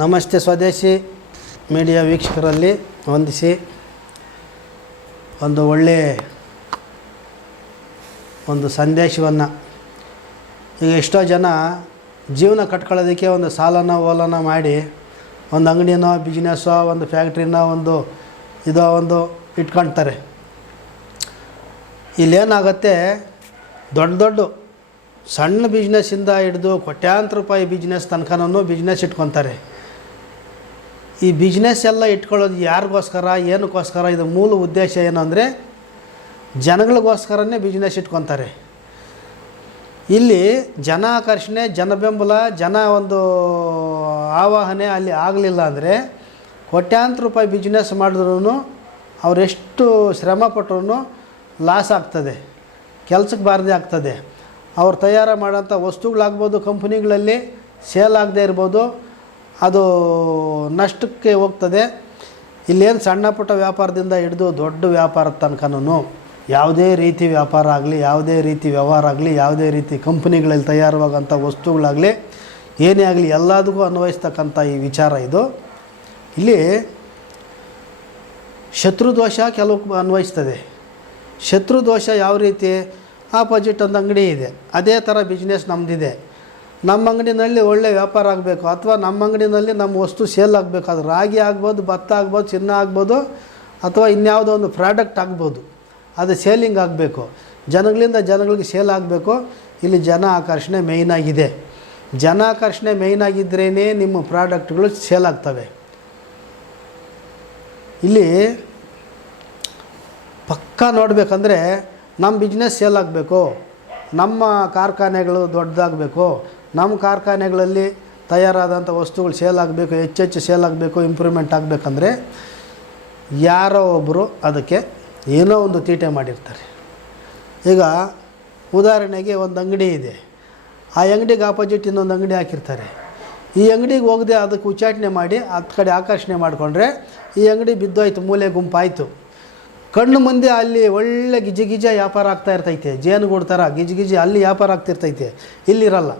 ನಮಸ್ತೆ ಸ್ವದೇಶಿ ಮೀಡಿಯಾ ವೀಕ್ಷಕರಲ್ಲಿ ವಂದಿಸಿ ಒಂದು ಒಳ್ಳೆಯ ಒಂದು ಸಂದೇಶವನ್ನು. ಈಗ ಎಷ್ಟೋ ಜನ ಜೀವನ ಕಟ್ಕೊಳ್ಳೋದಕ್ಕೆ ಒಂದು ಸಾಲನ ಓಲನ ಮಾಡಿ ಒಂದು ಅಂಗಡಿನೋ ಬಿಸ್ನೆಸ್ಸೋ ಒಂದು ಫ್ಯಾಕ್ಟ್ರಿನೋ ಒಂದು ಇದೋ ಒಂದು ಇಟ್ಕೊಳ್ತಾರೆ ಇಲ್ಲೇನಾಗತ್ತೆ, ದೊಡ್ಡ ದೊಡ್ಡ ಸಣ್ಣ ಬಿಸ್ನೆಸ್ಸಿಂದ ಹಿಡಿದು ಕೋಟ್ಯಾಂತರ ರೂಪಾಯಿ ಬಿಸ್ನೆಸ್ ತನಕನೂ ಬಿಸ್ನೆಸ್ ಇಟ್ಕೊತಾರೆ. ಈ ಬಿಸ್ನೆಸ್ ಎಲ್ಲ ಇಟ್ಕೊಳ್ಳೋದು ಯಾರಿಗೋಸ್ಕರ, ಏನಕ್ಕೋಸ್ಕರ, ಇದು ಮೂಲ ಉದ್ದೇಶ ಏನು ಅಂದರೆ ಜನಗಳಿಗೋಸ್ಕರನೇ ಬಿಸ್ನೆಸ್ ಇಟ್ಕೊತಾರೆ. ಇಲ್ಲಿ ಜನ ಆಕರ್ಷಣೆ, ಜನ ಬೆಂಬಲ, ಜನ ಒಂದು ಆವಾಹನೆ ಅಲ್ಲಿ ಆಗಲಿಲ್ಲ ಅಂದರೆ ಕೋಟ್ಯಾಂತರ ರೂಪಾಯಿ ಬಿಸ್ನೆಸ್ ಮಾಡಿದ್ರೂ ಅವರೆಷ್ಟು ಶ್ರಮ ಪಟ್ಟರು ಲಾಸ್ ಆಗ್ತದೆ, ಕೆಲಸಕ್ಕೆ ಬಾರದೇ ಆಗ್ತದೆ. ಅವ್ರು ತಯಾರು ಮಾಡೋಂಥ ವಸ್ತುಗಳಾಗ್ಬೋದು ಕಂಪ್ನಿಗಳಲ್ಲಿ ಸೇಲ್ ಆಗದೆ ಇರ್ಬೋದು ಅದು ನಷ್ಟಕ್ಕೆ ಹೋಗ್ತದೆ. ಇಲ್ಲೇನು ಸಣ್ಣ ಪುಟ್ಟ ವ್ಯಾಪಾರದಿಂದ ಹಿಡಿದು ದೊಡ್ಡ ವ್ಯಾಪಾರದ ತನಕನೂ ಯಾವುದೇ ರೀತಿ ವ್ಯಾಪಾರ ಆಗಲಿ, ಯಾವುದೇ ರೀತಿ ವ್ಯವಹಾರ ಆಗಲಿ, ಯಾವುದೇ ರೀತಿ ಕಂಪ್ನಿಗಳಲ್ಲಿ ತಯಾರವಾಗುವಂಥ ವಸ್ತುಗಳಾಗಲಿ, ಏನೇ ಆಗಲಿ ಎಲ್ಲದಕ್ಕೂ ಅನ್ವಯಿಸ್ತಕ್ಕಂಥ ಈ ವಿಚಾರ ಇದು. ಇಲ್ಲಿ ಶತ್ರುದೋಷ ಕೆಲವು ಅನ್ವಯಿಸ್ತದೆ. ಶತ್ರುದೋಷ ಯಾವ ರೀತಿ? ಆಪೋಸಿಟ್ ಒಂದು ಅಂಗಡಿ ಇದೆ. ಅದೇ ಥರ ಬಿಸ್ನೆಸ್ ನಮ್ಮದಿದೆ ನಮ್ಮ ಅಂಗಡಿನಲ್ಲಿ ಒಳ್ಳೆ ವ್ಯಾಪಾರ ಆಗಬೇಕು ಅಥವಾ ನಮ್ಮ ಅಂಗಡಿನಲ್ಲಿ ನಮ್ಮ ವಸ್ತು ಸೇಲ್ ಆಗಬೇಕು. ಅದು ರಾಗಿ ಆಗ್ಬೋದು, ಭತ್ತ ಆಗ್ಬೋದು, ಚಿನ್ನ ಆಗ್ಬೋದು ಅಥವಾ ಇನ್ಯಾವುದೋ ಒಂದು ಪ್ರಾಡಕ್ಟ್ ಆಗ್ಬೋದು. ಅದು ಸೇಲಿಂಗ್ ಆಗಬೇಕು. ಜನಗಳಿಂದ ಜನಗಳಿಗೆ ಸೇಲ್ ಆಗಬೇಕು. ಇಲ್ಲಿ ಜನ ಆಕರ್ಷಣೆ ಮೇಯ್ನಾಗಿದೆ ಜನ ಆಕರ್ಷಣೆ ಮೇಯ್ನಾಗಿದ್ರೇ ನಿಮ್ಮ ಪ್ರಾಡಕ್ಟ್ಗಳು ಸೇಲ್ ಆಗ್ತವೆ. ಇಲ್ಲಿ ಪಕ್ಕ ನೋಡಬೇಕಂದ್ರೆ ನಮ್ಮ ಬಿಸ್ನೆಸ್ ಸೇಲ್ ಆಗಬೇಕು. ನಮ್ಮ ಕಾರ್ಖಾನೆಗಳು ದೊಡ್ಡದಾಗಬೇಕು. ನಮ್ಮ ಕಾರ್ಖಾನೆಗಳಲ್ಲಿ ತಯಾರಾದಂಥ ವಸ್ತುಗಳು ಸೇಲ್ ಆಗಬೇಕು ಹೆಚ್ಚೆಚ್ಚು ಸೇಲ್ ಆಗಬೇಕು ಇಂಪ್ರೂವ್ಮೆಂಟ್ ಆಗಬೇಕಂದ್ರೆ ಯಾರೋ ಒಬ್ಬರು ಅದಕ್ಕೆ ಏನೋ ಒಂದು ತೀಟೆ ಮಾಡಿರ್ತಾರೆ. ಈಗ ಉದಾಹರಣೆಗೆ ಒಂದು ಅಂಗಡಿ ಇದೆ. ಆ ಅಂಗಡಿಗೆ ಆಪೋಸಿಟ್ ಇನ್ನೊಂದು ಅಂಗಡಿ ಹಾಕಿರ್ತಾರೆ. ಈ ಅಂಗಡಿಗೆ ಹೋಗದೆ ಅದಕ್ಕೆ ಉಚ್ಚಾಟನೆ ಮಾಡಿ ಹತ್ತು ಕಡೆ ಆಕರ್ಷಣೆ ಮಾಡಿಕೊಂಡ್ರೆ ಈ ಅಂಗಡಿ ಬಿದ್ದೋಯ್ತು, ಮೂಲೆ ಗುಂಪಾಯಿತು. ಕಣ್ಣು ಮುಂದೆ ಅಲ್ಲಿ ಒಳ್ಳೆ ಗಿಜ ವ್ಯಾಪಾರ ಆಗ್ತಾ ಇರ್ತೈತೆ, ಜೇನುಗೂಡು ಥರ ಗಿಜಿ ಗಿಜಿ ಅಲ್ಲಿ ವ್ಯಾಪಾರ ಆಗ್ತಿರ್ತೈತೆ, ಇಲ್ಲಿರಲ್ಲ.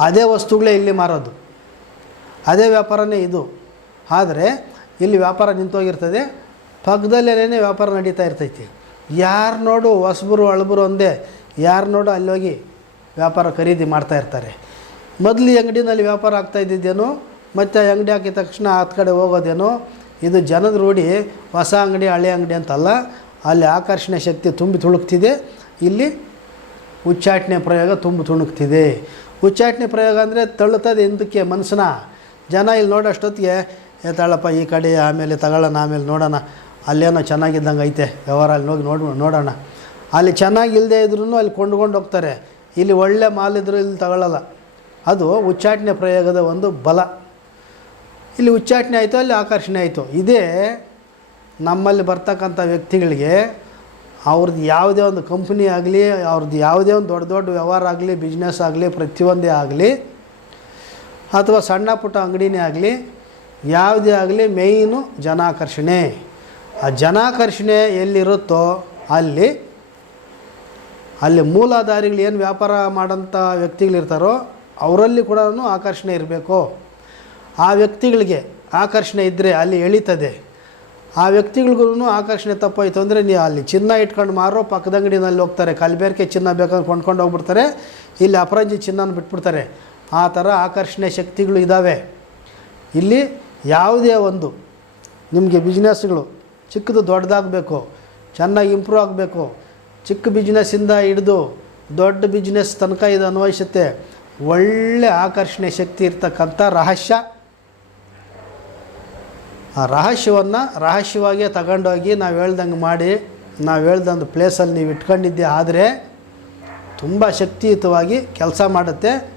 ಅದೇ ವಸ್ತುಗಳೇ ಇಲ್ಲಿ ಮಾರೋದು. ಅದೇ ವ್ಯಾಪಾರನೇ ಇದು. ಆದರೆ ಇಲ್ಲಿ ವ್ಯಾಪಾರ ನಿಂತೋಗಿರ್ತದೆ. ಪಕ್ಕದಲ್ಲೇನೇ ವ್ಯಾಪಾರ ನಡೀತಾ ಇರ್ತೈತಿ. ಯಾರು ನೋಡು ಹೊಸಬರು ಹಳಬರು ಒಂದೇ. ಯಾರು ನೋಡು ಅಲ್ಲಿ ಹೋಗಿ ವ್ಯಾಪಾರ ಖರೀದಿ ಮಾಡ್ತಾ ಇರ್ತಾರೆ. ಮೊದಲು ಅಂಗಡಿನಲ್ಲಿ ವ್ಯಾಪಾರ ಆಗ್ತಾ ಇದ್ದಿದ್ದೇನು, ಮತ್ತು ಅಂಗಡಿ ಹಾಕಿದ ತಕ್ಷಣ ಹತ್ತು ಕಡೆ ಹೋಗೋದೇನೋ, ಇದು ಜನದ ರೂಢಿ. ಹೊಸ ಅಂಗಡಿ, ಹಳೆ ಅಂಗಡಿ ಅಂತಲ್ಲ. ಅಲ್ಲಿ ಆಕರ್ಷಣೆ ಶಕ್ತಿ ತುಂಬಿ ತುಳುಕ್ತಿದೆ. ಇಲ್ಲಿ ಉಚ್ಚಾಟನೆ ಪ್ರಯೋಗ ತುಂಬಿ ತುಣುಕ್ತಿದೆ ಉಚ್ಚಾಟನೆ ಪ್ರಯೋಗ ಅಂದರೆ ತಳ್ಳುತ್ತದೆ ಎಂದಕ್ಕೆ ಮನಸ್ಸನ್ನ? ಜನ ಇಲ್ಲಿ ನೋಡೋಷ್ಟೊತ್ತಿಗೆ, ಏ ತಾಳಪ್ಪ, ಈ ಕಡೆ ಆಮೇಲೆ ತಗೊಳ್ಳೋಣ, ಆಮೇಲೆ ನೋಡೋಣ. ಅಲ್ಲೇನೋ ಚೆನ್ನಾಗಿದ್ದಂಗೆ ಐತೆ ವ್ಯವಹಾರ ಅಲ್ಲಿ ಹೋಗಿ ನೋಡಿ, ನೋಡೋಣ. ಅಲ್ಲಿ ಚೆನ್ನಾಗಿಲ್ಲದೆ ಇದ್ರೂ ಅಲ್ಲಿ ಕೊಂಡ್ಕೊಂಡು ಹೋಗ್ತಾರೆ. ಇಲ್ಲಿ ಒಳ್ಳೆ ಮಾಲಿದ್ರು ಇಲ್ಲಿ ತಗೊಳ್ಳಲ್ಲ. ಅದು ಉಚ್ಚಾಟನೆ ಪ್ರಯೋಗದ ಒಂದು ಬಲ. ಇಲ್ಲಿ ಉಚ್ಚಾಟನೆ ಆಯಿತು, ಅಲ್ಲಿ ಆಕರ್ಷಣೆ ಆಯಿತು. ಇದೇ ನಮ್ಮಲ್ಲಿ ಬರ್ತಕ್ಕಂಥ ವ್ಯಕ್ತಿಗಳಿಗೆ ಅವ್ರದ್ದು ಯಾವುದೇ ಒಂದು ಕಂಪ್ನಿ ಆಗಲಿ, ಅವ್ರದ್ದು ಯಾವುದೇ ಒಂದು ದೊಡ್ಡ ದೊಡ್ಡ ವ್ಯವಹಾರ ಆಗಲಿ ಬಿಸ್ನೆಸ್ ಆಗಲಿ, ಪ್ರತಿಯೊಂದೇ ಆಗಲಿ, ಅಥವಾ ಸಣ್ಣ ಪುಟ್ಟ ಅಂಗಡಿನೇ ಆಗಲಿ, ಯಾವುದೇ ಆಗಲಿ ಮೇಯ್ನು ಜನಾಕರ್ಷಣೆ. ಆ ಜನಾಕರ್ಷಣೆ ಎಲ್ಲಿರುತ್ತೋ ಅಲ್ಲಿ ಅಲ್ಲಿ ಮೂಲಾಧಾರಿಗಳು ಏನು ವ್ಯಾಪಾರ ಮಾಡೋಂಥ ವ್ಯಕ್ತಿಗಳಿರ್ತಾರೋ ಅವರಲ್ಲಿ ಕೂಡ ಆಕರ್ಷಣೆ ಇರಬೇಕು. ಆ ವ್ಯಕ್ತಿಗಳಿಗೆ ಆಕರ್ಷಣೆ ಇದ್ದರೆ ಅಲ್ಲಿ ಎಳೀತದೆ. ಆ ವ್ಯಕ್ತಿಗಳಿಗೂ ಆಕರ್ಷಣೆ ತಪ್ಪಾಯಿತು ಅಂದರೆ ನೀವು ಅಲ್ಲಿ ಚಿನ್ನ ಇಟ್ಕೊಂಡು ಮಾರೋ ಪಕ್ಕದ ಅಂಗಡಿನಲ್ಲಿ ಹೋಗ್ತಾರೆ. ಕಲಬೇರಿಕೆ ಚಿನ್ನ ಬೇಕಂತ ಕೊಂಡ್ಕೊಂಡು ಹೋಗ್ಬಿಡ್ತಾರೆ. ಇಲ್ಲಿ ಅಪರಂಜಿ ಚಿನ್ನನ ಬಿಟ್ಬಿಡ್ತಾರೆ. ಆ ಥರ ಆಕರ್ಷಣೆ ಶಕ್ತಿಗಳು ಇದ್ದಾವೆ ಇಲ್ಲಿ ಯಾವುದೇ ಒಂದು ನಿಮಗೆ ಬಿಸ್ನೆಸ್ಗಳು ಚಿಕ್ಕದು ದೊಡ್ಡದಾಗಬೇಕು, ಚೆನ್ನಾಗಿ ಇಂಪ್ರೂವ್ ಆಗಬೇಕು, ಚಿಕ್ಕ ಬಿಸ್ನೆಸ್ಸಿಂದ ಹಿಡಿದು ದೊಡ್ಡ ಬಿಸ್ನೆಸ್ ತನಕ ಇದು ಅನ್ವಯಿಸುತ್ತೆ. ಒಳ್ಳೆ ಆಕರ್ಷಣೆ ಶಕ್ತಿ ಇರ್ತಕ್ಕಂಥ ರಹಸ್ಯ. ಆ ರಹಸ್ಯವನ್ನು ರಹಸ್ಯವಾಗಿಯೇ ತಗೊಂಡೋಗಿ ನಾವು ಹೇಳ್ದಂಗೆ ಮಾಡಿ, ನಾವು ಹೇಳ್ದಂದು ಪ್ಲೇಸಲ್ಲಿ ನೀವು ಇಟ್ಕೊಂಡಿದ್ದೆ ಆದರೆ ತುಂಬ ಶಕ್ತಿಯುತವಾಗಿ ಕೆಲಸ ಮಾಡುತ್ತೆ.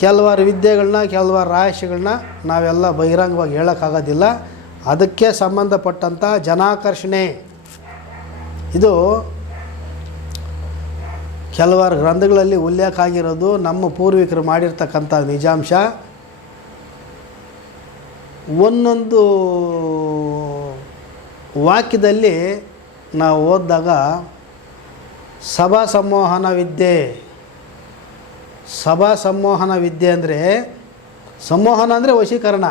ಕೆಲವಾರು ವಿದ್ಯೆಗಳನ್ನ ಕೆಲವಾರು ರಹಸ್ಯಗಳನ್ನ ನಾವೆಲ್ಲ ಬಹಿರಂಗವಾಗಿ ಹೇಳೋಕ್ಕಾಗೋದಿಲ್ಲ. ಅದಕ್ಕೆ ಸಂಬಂಧಪಟ್ಟಂಥ ಜನಾಕರ್ಷಣೆ. ಇದು ಕೆಲವಾರು ಗ್ರಂಥಗಳಲ್ಲಿ ಉಲ್ಲೇಖ ಆಗಿರೋದು ನಮ್ಮ ಪೂರ್ವಿಕರು ಮಾಡಿರ್ತಕ್ಕಂಥ ನಿಜಾಂಶ. ಒಂದೊಂದು ವಾಕ್ಯದಲ್ಲಿ ನಾವು ಓದಿದಾಗ, ಸಭಾ ಸಂವಹನ ವಿದ್ಯೆ ಸಭಾ ಸಂಮೋಹನ ವಿದ್ಯೆ ಅಂದರೆ, ಸಂಮೋಹನ ಅಂದರೆ ವಶೀಕರಣ.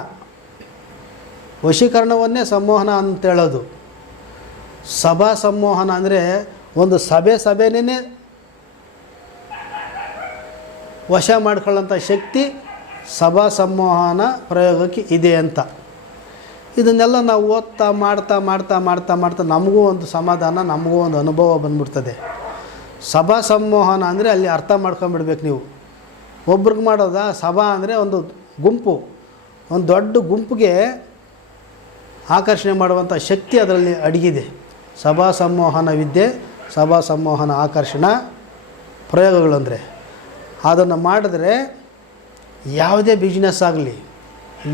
ವಶೀಕರಣವನ್ನೇ ಸಂವಹನ ಅಂತ ಹೇಳೋದು. ಸಭಾ ಸಂಮೋಹನ ಅಂದರೆ ಒಂದು ಸಭೆ ಸಭೆನೇ ವಶ ಮಾಡ್ಕೊಳ್ಳೋಂಥ ಶಕ್ತಿ ಸಭಾ ಸಂಮೋಹನ ಪ್ರಯೋಗಕ್ಕೆ ಇದೆ ಅಂತ. ಇದನ್ನೆಲ್ಲ ನಾವು ಓದ್ತಾ ಮಾಡ್ತಾ ಮಾಡ್ತಾ ಮಾಡ್ತಾ ಮಾಡ್ತಾ ನಮಗೂ ಒಂದು ಸಮಾಧಾನ, ನಮಗೂ ಒಂದು ಅನುಭವ ಬಂದ್ಬಿಡ್ತದೆ. ಸಭಾ ಸಂಮೋಹನ ಅಂದರೆ ಅಲ್ಲಿ ಅರ್ಥ ಮಾಡ್ಕೊಂಬಿಡ್ಬೇಕು ನೀವು. ಒಬ್ರಿಗೆ ಮಾಡೋದಾ? ಸಭಾ ಅಂದರೆ ಒಂದು ಗುಂಪು. ಒಂದು ದೊಡ್ಡ ಗುಂಪಿಗೆ ಆಕರ್ಷಣೆ ಮಾಡುವಂಥ ಶಕ್ತಿ ಅದರಲ್ಲಿ ಅಡಗಿದೆ. ಸಭಾ ಸಂಮೋಹನ ವಿದ್ಯೆ, ಸಭಾ ಸಂಮೋಹನ ಆಕರ್ಷಣ ಪ್ರಯೋಗಗಳಂದರೆ ಅದನ್ನು ಮಾಡಿದ್ರೆ ಯಾವುದೇ ಬಿಸ್ನೆಸ್ ಆಗಲಿ,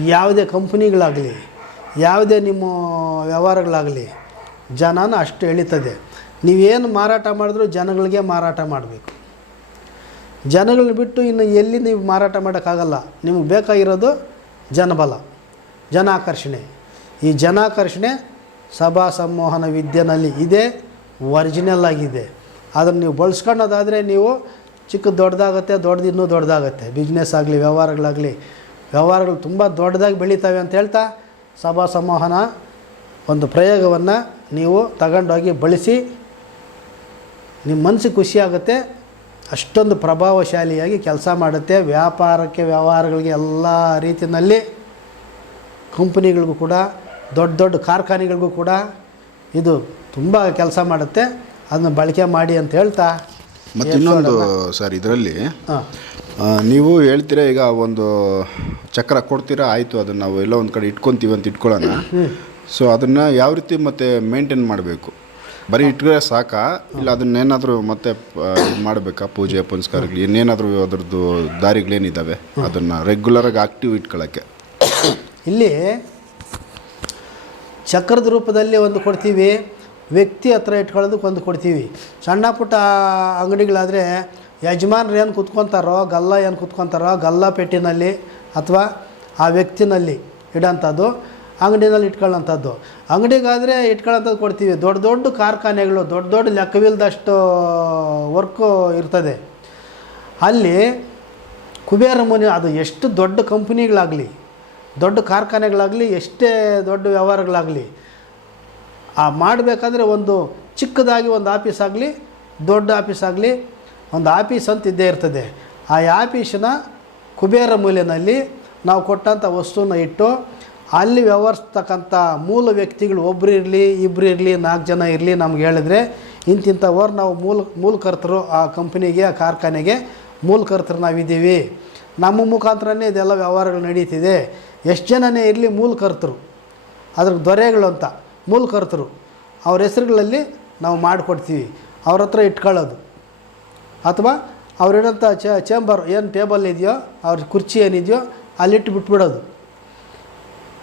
ಯಾವುದೇ ಕಂಪ್ನಿಗಳಾಗಲಿ ಯಾವುದೇ ನಿಮ್ಮ ವ್ಯವಹಾರಗಳಾಗಲಿ, ಜನನ ಅಷ್ಟು ಎಳಿತದೆ. ನೀವೇನು ಮಾರಾಟ ಮಾಡಿದ್ರೂ ಜನಗಳಿಗೆ ಮಾರಾಟ ಮಾಡಬೇಕು. ಜನಗಳನ್ನ ಬಿಟ್ಟು ಇನ್ನು ಎಲ್ಲಿ ನೀವು ಮಾರಾಟ ಮಾಡೋಕ್ಕಾಗಲ್ಲ. ನಿಮಗೆ ಬೇಕಾಗಿರೋದು ಜನಬಲ, ಜನಾಕರ್ಷಣೆ. ಈ ಜನಾಕರ್ಷಣೆ ಸಭಾ ಸಂವಹನ ವಿದ್ಯೆನಲ್ಲಿ ಇದೆ ಒರಿಜಿನಲ್ ಆಗಿದೆ. ಅದನ್ನು ನೀವು ಬಳಸ್ಕೊಳ್ಳೋದಾದರೆ ನೀವು ಚಿಕ್ಕ ದೊಡ್ಡದಾಗುತ್ತೆ, ದೊಡ್ಡದು ಇನ್ನೂ ದೊಡ್ಡದಾಗುತ್ತೆ. ಬಿಸ್ನೆಸ್ ಆಗಲಿ, ವ್ಯವಹಾರಗಳಾಗಲಿ, ವ್ಯವಹಾರಗಳು ತುಂಬ ದೊಡ್ಡದಾಗಿ ಬೆಳೀತವೆ ಅಂತ ಹೇಳ್ತಾ ಸಭಾ ಸಂವಹನ ಒಂದು ಪ್ರಯೋಗವನ್ನು ನೀವು ತಗೊಂಡೋಗಿ ಬಳಸಿ ನಿಮ್ಮ ಮನಸ್ಸಿಗೆ ಖುಷಿ ಆಗುತ್ತೆ, ಅಷ್ಟೊಂದು ಪ್ರಭಾವಶಾಲಿಯಾಗಿ ಕೆಲಸ ಮಾಡುತ್ತೆ. ವ್ಯಾಪಾರಕ್ಕೆ, ವ್ಯವಹಾರಗಳಿಗೆ ಎಲ್ಲ ರೀತಿಯಲ್ಲಿ ಕಂಪ್ನಿಗಳಿಗೂ ಕೂಡ, ದೊಡ್ಡ ದೊಡ್ಡ ಕಾರ್ಖಾನೆಗಳಿಗೂ ಕೂಡ ಇದು ತುಂಬ ಕೆಲಸ ಮಾಡುತ್ತೆ. ಅದನ್ನು ಬಳಕೆ ಮಾಡಿ ಅಂತ ಹೇಳ್ತಾ ಮತ್ತು ಇನ್ನೊಂದು ಸರ್ ಇದರಲ್ಲಿ ನೀವು ಹೇಳ್ತೀರಾ ಈಗ ಒಂದು ಚಕ್ರ ಕೊಡ್ತೀರಾ ಆಯಿತು ಅದನ್ನು ನಾವು ಎಲ್ಲ ಒಂದು ಕಡೆ ಇಟ್ಕೊತೀವಿ ಅಂತ ಇಟ್ಕೊಳ್ಳೋಣ. ಸೊ ಅದನ್ನು ಯಾವ ರೀತಿ ಮತ್ತೆ ಮೇಂಟೈನ್ ಮಾಡಬೇಕು? ಬರೀ ಇಟ್ಕೊಂಡ್ರೆ ಸಾಕಾ? ಇಲ್ಲ ಅದನ್ನೇನಾದರೂ ಮತ್ತೆ ಇದು ಮಾಡಬೇಕಾ? ಪೂಜೆ ಪುನಸ್ಕಾರಗಳು ಇನ್ನೇನಾದರೂ ಅದರದ್ದು ದಾರಿಗಳೇನಿದ್ದಾವೆ ಅದನ್ನು ರೆಗ್ಯುಲರಾಗಿ ಆಕ್ಟಿವ್ ಇಟ್ಕೊಳ್ಳೋಕ್ಕೆ ಇಲ್ಲಿ ಚಕ್ರದ ರೂಪದಲ್ಲಿ ಒಂದು ಕೊಡ್ತೀವಿ. ವ್ಯಕ್ತಿ ಹತ್ರ ಇಟ್ಕೊಳ್ಳೋದು ಒಂದು ಕೊಡ್ತೀವಿ. ಸಣ್ಣ ಪುಟ್ಟ ಅಂಗಡಿಗಳಾದರೆ ಯಜಮಾನ್ರು ಏನು ಕುತ್ಕೊತಾರೋ, ಗಲ್ಲ ಏನು ಕುತ್ಕೊತಾರೋ, ಗಲ್ಲ ಪೆಟ್ಟಿನಲ್ಲಿ ಅಥವಾ ಆ ವ್ಯಕ್ತಿನಲ್ಲಿ ಇಡೋಂಥದ್ದು, ಅಂಗಡಿನಲ್ಲಿ ಇಟ್ಕೊಳ್ಳೋಂಥದ್ದು. ಅಂಗಡಿಗಾದರೆ ಇಟ್ಕೊಳ್ಳೋಂಥದ್ದು ಕೊಡ್ತೀವಿ. ದೊಡ್ಡ ದೊಡ್ಡ ಕಾರ್ಖಾನೆಗಳು, ದೊಡ್ಡ ದೊಡ್ಡ ಲೆಕ್ಕವಿಲ್ಲದಷ್ಟು ವರ್ಕು ಇರ್ತದೆ. ಅಲ್ಲಿ ಕುಬೇರ ಮುನಿ, ಅದು ಎಷ್ಟು ದೊಡ್ಡ ಕಂಪ್ನಿಗಳಾಗಲಿ, ದೊಡ್ಡ ಕಾರ್ಖಾನೆಗಳಾಗಲಿ, ಎಷ್ಟೇ ದೊಡ್ಡ ವ್ಯವಹಾರಗಳಾಗಲಿ ಆ ಮಾಡಬೇಕಾದ್ರೆ ಒಂದು ಚಿಕ್ಕದಾಗಿ ಒಂದು ಆಫೀಸ್ ಆಗಲಿ, ದೊಡ್ಡ ಆಫೀಸ್ ಆಗಲಿ, ಒಂದು ಆಫೀಸ್ ಅಂತ ಇದ್ದೇ ಇರ್ತದೆ. ಆ ಆಫೀಸಿನ ಕುಬೇರ ಮೂಲೆಯಲ್ಲಿ ನಾವು ಕೊಟ್ಟಂಥ ವಸ್ತುವನ್ನು ಇಟ್ಟು, ಅಲ್ಲಿ ವ್ಯವಹರಿಸ್ತಕ್ಕಂಥ ಮೂಲ ವ್ಯಕ್ತಿಗಳು ಒಬ್ಬರು ಇರಲಿ ಇಬ್ಬರು ಇರಲಿ, ನಾಲ್ಕು ಜನ ಇರಲಿ ನಮ್ಗೆ ಹೇಳಿದ್ರೆ ಇಂತಿಂಥವ್ರು ನಾವು ಮೂಲ, ಮೂಲಕರ್ತರು ಆ ಕಂಪ್ನಿಗೆ, ಆ ಕಾರ್ಖಾನೆಗೆ ಮೂಲಕರ್ತರು ನಾವಿದ್ದೀವಿ. ನಮ್ಮ ಮುಖಾಂತರನೇ ಇದೆಲ್ಲ ವ್ಯವಹಾರಗಳು ನಡೀತಿದೆ. ಎಷ್ಟು ಜನನೇ ಇರಲಿ ಮೂಲಕರ್ತರು. ಅದ್ರ ದೊರೆಗಳು ಅಂತ. ಮೂಲಕರ್ತರು. ಅವ್ರ ಹೆಸರುಗಳಲ್ಲಿ ನಾವು ಮಾಡಿಕೊಡ್ತೀವಿ. ಅವ್ರ ಹತ್ರ ಇಟ್ಕೊಳ್ಳೋದು. ಅಥವಾ ಅವ್ರಿಡೋಂಥ ಚೇಂಬರ್ ಏನು ಟೇಬಲ್ ಇದೆಯೋ, ಅವ್ರ ಕುರ್ಚಿ ಏನಿದೆಯೋ ಅಲ್ಲಿಟ್ಟು ಬಿಟ್ಬಿಡೋದು.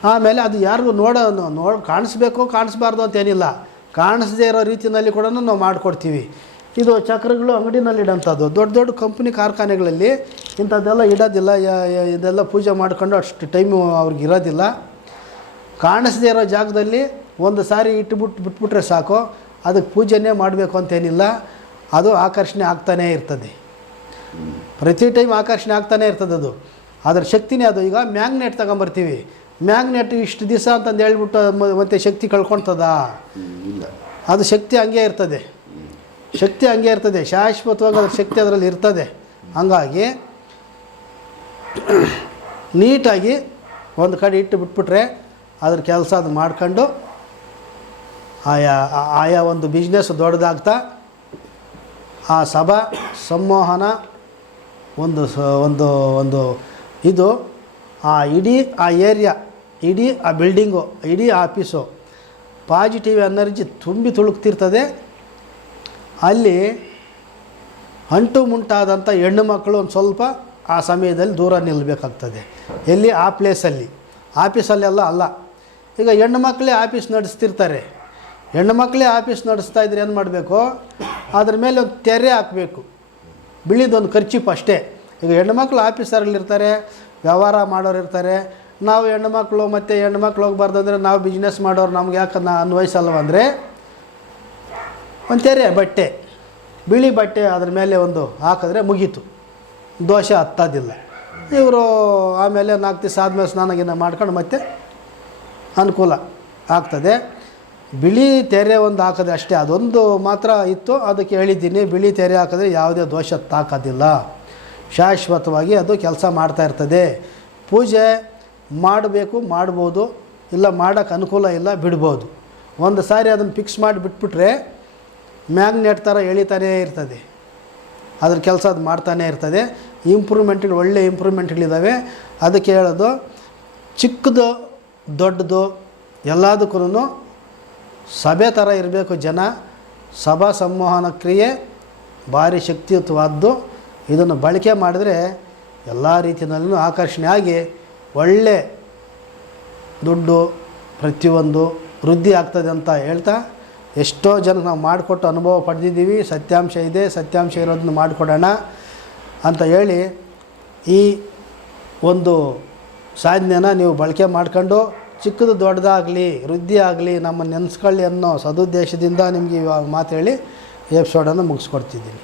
ಆಮೇಲೆ ಅದು ಯಾರಿಗೂ ನೋಡೋ ನೋಡಿ ಕಾಣಿಸ್ಬೇಕು, ಕಾಣಿಸ್ಬಾರ್ದು ಅಂತ ಏನಿಲ್ಲ. ಕಾಣಿಸದೇ ಇರೋ ರೀತಿಯಲ್ಲಿ ಕೂಡ ನಾವು ಮಾಡಿಕೊಡ್ತೀವಿ. ಇದು ಚಕ್ರಗಳು ಅಂಗಡಿನಲ್ಲಿ ಇಡೋಂಥದ್ದು. ದೊಡ್ಡ ದೊಡ್ಡ ಕಂಪ್ನಿ ಕಾರ್ಖಾನೆಗಳಲ್ಲಿ ಇಂಥದ್ದೆಲ್ಲ ಇಡೋದಿಲ್ಲ. ಇದೆಲ್ಲ ಪೂಜೆ ಮಾಡ್ಕೊಂಡು ಅಷ್ಟು ಟೈಮು ಅವ್ರಿಗೆ ಇರೋದಿಲ್ಲ. ಕಾಣಿಸದೇ ಇರೋ ಜಾಗದಲ್ಲಿ ಒಂದು ಸಾರಿ ಇಟ್ಟುಬಿಟ್ಟು ಬಿಟ್ಬಿಟ್ರೆ ಸಾಕು ಅದಕ್ಕೆ ಪೂಜೆನೇ ಮಾಡಬೇಕು ಅಂತೇನಿಲ್ಲ ಅದು ಆಕರ್ಷಣೆ ಆಗ್ತಾನೇ ಇರ್ತದೆ. ಪ್ರತಿ ಟೈಮ್ ಆಕರ್ಷಣೆ ಆಗ್ತಾನೆ ಇರ್ತದೆ ಅದು. ಅದರ ಶಕ್ತಿನೇ ಅದು. ಈಗ ಮ್ಯಾಗ್ನೆಟ್ ತಗೊಂಬರ್ತೀವಿ. ಮ್ಯಾಗ್ನೆಟ್ ಇಷ್ಟು ದಿವಸ ಅಂತಂದು ಹೇಳ್ಬಿಟ್ಟು ಮತ್ತೆ ಶಕ್ತಿ ಕಳ್ಕೊಳ್ತದ ಅದು ಶಕ್ತಿ ಹಂಗೆ ಇರ್ತದೆ. ಶಕ್ತಿ ಹಂಗೆ ಇರ್ತದೆ. ಶಾಶ್ವತವಾಗಿ ಅದ್ರ ಶಕ್ತಿ ಅದರಲ್ಲಿ ಇರ್ತದೆ. ಹಂಗಾಗಿ ನೀಟಾಗಿ ಒಂದು ಕಡೆ ಇಟ್ಟು ಬಿಟ್ಬಿಟ್ರೆ ಅದ್ರ ಕೆಲಸ ಅದು ಮಾಡ್ಕೊಂಡು ಆಯಾ ಆಯಾ ಒಂದು ಬಿಸ್ನೆಸ್ ದೊಡ್ಡದಾಗ್ತಾ ಆ ಸಭಾ ಸಂಮೋಹನ ಒಂದು ಒಂದು ಒಂದು ಇದು ಆ ಇಡೀ, ಆ ಏರಿಯಾ, ಇಡೀ ಆ ಬಿಲ್ಡಿಂಗು ಇಡೀ ಆಫೀಸು ಪಾಸಿಟಿವ್ ಎನರ್ಜಿ ತುಂಬಿ ತುಳುಕ್ತಿರ್ತದೆ. ಅಲ್ಲಿ ಅಂಟು ಮುಂಟಾದಂಥ ಹೆಣ್ಣು ಮಕ್ಕಳು ಒಂದು ಸ್ವಲ್ಪ ಆ ಸಮಯದಲ್ಲಿ ದೂರ ನಿಲ್ಲಬೇಕಾಗ್ತದೆ ಎಲ್ಲಿ? ಆ ಪ್ಲೇಸಲ್ಲಿ ಆಫೀಸಲ್ಲೆಲ್ಲ ಅಲ್ಲ. ಈಗ ಹೆಣ್ಣು ಮಕ್ಕಳೇ ಆಫೀಸ್ ನಡೆಸ್ತಿರ್ತಾರೆ. ಹೆಣ್ಣು ಮಕ್ಕಳೇ ಆಫೀಸ್ ನಡೆಸ್ತಾ ಇದ್ರೆ ಏನು ಮಾಡಬೇಕು? ಅದ್ರ ಮೇಲೆ ಒಂದು ತೆರೆ ಹಾಕಬೇಕು. ಬಿಳಿದೊಂದು ಖರ್ಚಿಪ್ ಅಷ್ಟೇ. ಈಗ ಹೆಣ್ಣು ಮಕ್ಕಳು ಆಫೀಸರಲ್ಲಿರ್ತಾರೆ ವ್ಯವಹಾರ ಮಾಡೋರು ಇರ್ತಾರೆ. ನಾವು ಹೆಣ್ಣುಮಕ್ಳು ಮತ್ತು ಹೆಣ್ಮಕ್ಳು ಹೋಗ್ಬಾರ್ದು ಅಂದರೆ ನಾವು ಬಿಸ್ನೆಸ್ ಮಾಡೋರು ನಮ್ಗೆ ಯಾಕೆ ನಾ ಅನ್ವಯಿಸಲ್ವ ಅಂದರೆ? ಒಂದು ತೆರೆ, ಬಟ್ಟೆ. ಬಿಳಿ ಬಟ್ಟೆ ಅದ್ರ ಮೇಲೆ ಒಂದು ಹಾಕಿದ್ರೆ ಮುಗೀತು. ದೋಷ ಹತ್ತೋದಿಲ್ಲ. ಇವರು ಆಮೇಲೆ ನಾಲ್ಕು ದಿವಸ ಆದಮೇಲೆ ಸ್ನಾನಗಿನ ಮಾಡ್ಕೊಂಡು ಮತ್ತೆ ಅನುಕೂಲ ಆಗ್ತದೆ. ಬಿಳಿ ತೆರೆ ಒಂದು ಹಾಕಿದ್ರೆ ಅಷ್ಟೇ, ಅದೊಂದು ಮಾತ್ರ ಇತ್ತು. ಅದಕ್ಕೆ ಹೇಳಿದ್ದೀನಿ, ಬಿಳಿ ತೆರೆ ಹಾಕಿದ್ರೆ ಯಾವುದೇ ದೋಷ ತಾಕೋದಿಲ್ಲ. ಶಾಶ್ವತವಾಗಿ ಅದು ಕೆಲಸ ಮಾಡ್ತಾ ಇರ್ತದೆ. ಪೂಜೆ ಮಾಡಬೇಕು, ಮಾಡ್ಬೋದು. ಇಲ್ಲ ಮಾಡೋಕ್ಕೆ ಅನುಕೂಲ ಇಲ್ಲ, ಬಿಡ್ಬೋದು. ಒಂದು ಸಾರಿ ಅದನ್ನು ಫಿಕ್ಸ್ ಮಾಡಿ ಬಿಟ್ಬಿಟ್ರೆ ಮ್ಯಾಗ್ನೆಟ್ ಥರ ಎಳಿತಾನೇ ಇರ್ತದೆ. ಅದ್ರ ಕೆಲಸ ಅದು ಮಾಡ್ತಾನೇ ಇರ್ತದೆ. ಇಂಪ್ರೂವ್ಮೆಂಟ್ಗಳು ಒಳ್ಳೆ ಇಂಪ್ರೂವ್ಮೆಂಟ್ಗಳಿದ್ದಾವೆ ಅದಕ್ಕೆ ಹೇಳೋದು, ಚಿಕ್ಕದು, ದೊಡ್ಡದು ಎಲ್ಲದಕ್ಕೂ ಸಭೆ ಥರ ಇರಬೇಕು ಜನ. ಸಭಾ ಸಂವಹನ ಕ್ರಿಯೆ ಭಾರಿ ಶಕ್ತಿಯುತವಾದ್ದು. ಇದನ್ನು ಬಳಕೆ ಮಾಡಿದರೆ ಎಲ್ಲ ರೀತಿಯಲ್ಲೂ ಆಕರ್ಷಣೆಯಾಗಿ ಒಳ್ಳೆ ದುಡ್ಡು ಪ್ರತಿಯೊಂದು ವೃದ್ಧಿ ಆಗ್ತದೆ ಅಂತ ಹೇಳ್ತಾ, ಎಷ್ಟೋ ಜನ ನಾವು ಮಾಡಿಕೊಟ್ಟು ಅನುಭವ ಪಡೆದಿದ್ದೀವಿ. ಸತ್ಯಾಂಶ ಇದೆ, ಸತ್ಯಾಂಶ ಇರೋದನ್ನು ಮಾಡಿಕೊಡೋಣ ಅಂತ ಹೇಳಿ ಈ ಒಂದು ಸಾಧನೆನ ನೀವು ಬಳಕೆ ಮಾಡ್ಕೊಂಡು ಚಿಕ್ಕದು ದೊಡ್ಡದಾಗಲಿ ವೃದ್ಧಿ ಆಗಲಿ ನಮ್ಮ ನೆನೆಸ್ಕೊಳ್ಳಿ ಅನ್ನೋ ಸದುದ್ದೇಶದಿಂದ ನಿಮಗೆ ಇವಾಗ ಮಾತು ಹೇಳಿ ಎಪಿಸೋಡನ್ನು ಮುಗಿಸ್ಕೊಡ್ತಿದ್ದೀನಿ.